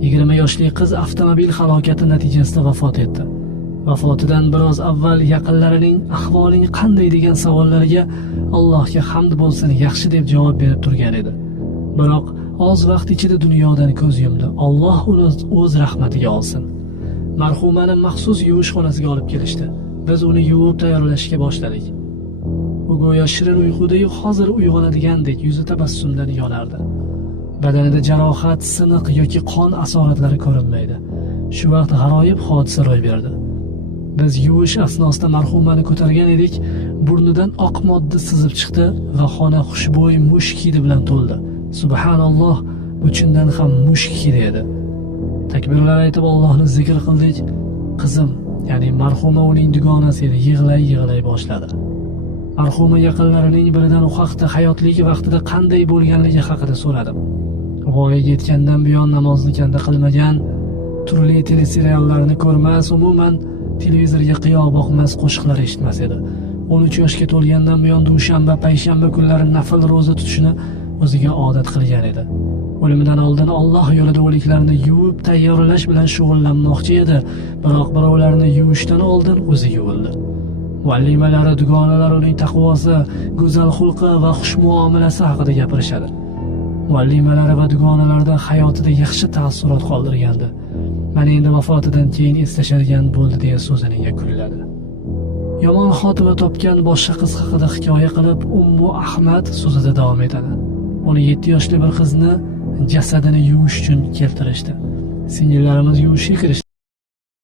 20 yoshli qiz avtomobil halokati natijasida vafot etdi. Vafotidan biroz avval yaqinlarining ahvoling qanday degan savollariga Allohga hamd bo'lsin, yaxshi deb javob berib turgan edi. Biroq oz vaqt ichida dunyodan ko'z yumdi. Alloh uni o'z rahmatiga olsin. Marhumani maxsus yuvish xonasiga olib kelishdi. Biz uni yuvib tayyorlashga boshladik. U go'yo shirin uyquda-yu hozir uyg'onadigandek yuzi tabassumdan yonardi. Badanida jarohat, siniq yoki qon asoratlari ko'rinmaydi. Shu vaqt g'aroyib hodisa ro'y berdi. Biz yuvish asnosida marhumani ko'targan edik, burnidan oq modda sizib chiqdi va xona xushbo'y mushk hidi bilan to'ldi. Subhanalloh, bu chindan ham mushk hidi edi. Takbirlar aytib Allohni zikr qildik. Qizim, ya'ni marhuma uning dugonasi edi, yig'lay boshladi. Marhuma yaqinlarining biridan u haqda hayotligi vaqtida qanday bo'lganligi haqida so'radim. Voyaga yetgandan buyon namozni kanda qilmagan, turli teleseriallarni ko'rmas, umuman televizorga qiyo boqmas, qo'shiqlar eshitmas edi. 13 yoshga to'lgandan buyon dushanba, payshanba kunlari nafl roza tutishni o'ziga odat qilgan edi. O'limidan oldin Alloh yo'lida o'liklarni yuvib tayyorlash bilan shug'ullanmoqchi edi, biroq birovlarni yuvishdan oldin o'zi yuvildi. Muallimalari, dugonalar uning taqvosi, go'zal xulqi va xushmuomalasi haqida gapirishadi. Muallimalari va dugonalarda hayotida yaxshi ta'ssurot qoldirgandi. Mana endi vafotidan keyin eslashadigan bo'ldi deya so'zini yakunladi. Yomon xotima topgan boshqa qiz haqida hikoya qilib, Ummu Ahmad so'zida davom etadi. 17 yoshli bir qizni jasadini yuvish uchun keltirishdi. Singillarimiz yuvishga kirishdi.